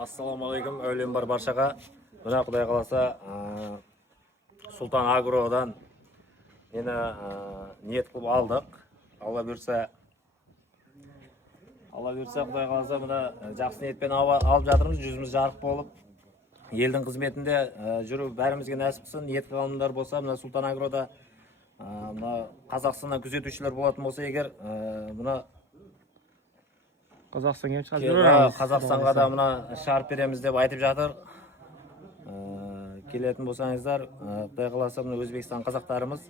Ассалаумағалейкум, әулем бар баршаға. Мына Құдай қаласа, Сұлтан Агродан мені ниет қылып алдық. Алла бұйырса, Құдай қаласа, мына жақсы ниетпен алып жатырмыз. Жүзіміз жарық болып, елдің қызметінде жүру бәрімізге нәсіп қылсын. Ниет қылғандар болса, мына Сұлтан Агрода мына Қазақстаннан күзетушілер болатын болса, егер мына Қазақстанға да мына шарт береміз деп айтып жатыр. Келетін болсаңыздар, Құдай қаласа, мына Өзбекстан қазақтарымыз,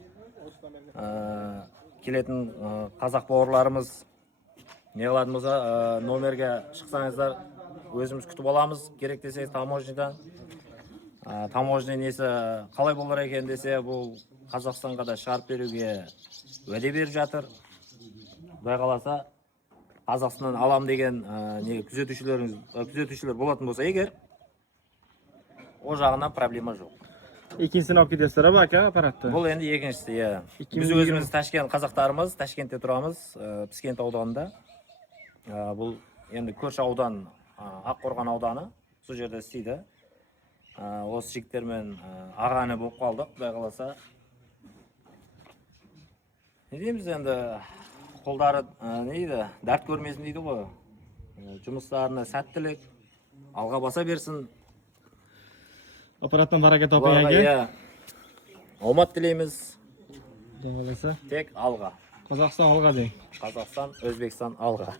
келетін қазақ бауырларымыз не қылатын болса, номерге шықсаңыздар, өзіміз күтіп аламыз. Керек десе таможнядан, таможня несі қалай болар екен десе, бұл Қазақстанға да шарт беруге уәде беріп жатыр. Құдай қаласа, Қазақстаннан алам деген күзетушілер болатын болса егер, о жағынан проблема жоқ. Екіншісін алып кетесіздер ба, аппаратты? Бұл енді екіншісі, иә. Біз өзіміз Ташкент қазақтарымыз, Ташкентте тұрамыз, Піскент ауданында. Бұл енді көрші аудан, Аққорған ауданы, сол жерде істейді. Осы жігіттермен ағаны болып қалдық, Құдай қаласа. Не дейміз енді, қолдары дәрт көрмесін дейді ғой. Жұмыстарына сәттілік, алға баса берсін. Аппараттан барака таппай әке. Омат тілейміз. Тек алға. Қазақстан алға дей. Қазақстан, Өзбекстан алға.